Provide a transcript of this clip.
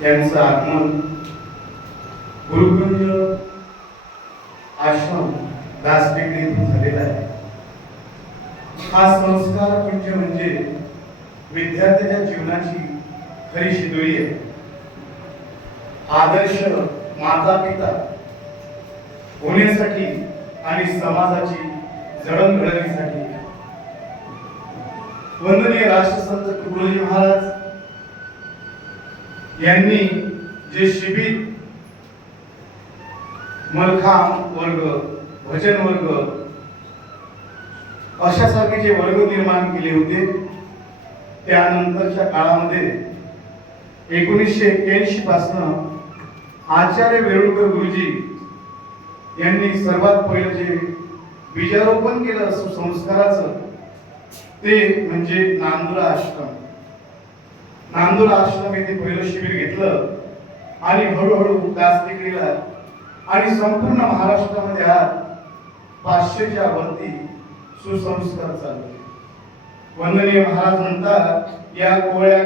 त्यांचं आगमन गुरुकुंज आश्रम दासपेठ येथे झालेला आहे. हा संस्कार कुंज म्हणजे विद्यार्थ्याच्या जीवनाची खरी शिदोळी आहे. आदर्श माता पिता होण्यासाठी आणि समाजाची जडणघडणीसाठी वंदनीय राष्ट्रसंत तुकडोजी महाराज यांनी जे शिबिर मलखाम वर्ग भजन वर्ग अशासारखे जे वर्ग निर्माण केले होते त्यानंतरच्या काळामध्ये एकोणीसशे एक्क्याऐंशी पासनं आचार्य वेरुळकर गुरुजी यांनी सर्वात पहिलं जे बीजारोपण केलं सुसंस्काराचं ते म्हणजे नांदुरा आश्रम नांदुरा आश्रम येथे पहिलं शिबिर घेतलं आणि हळूहळू दास टेकडीला आणि संपूर्ण महाराष्ट्रामध्ये आज पाचशेच्या वरती सुसंस्कार चालले वंदनीय महाराज म्हणतात या कोवळ्या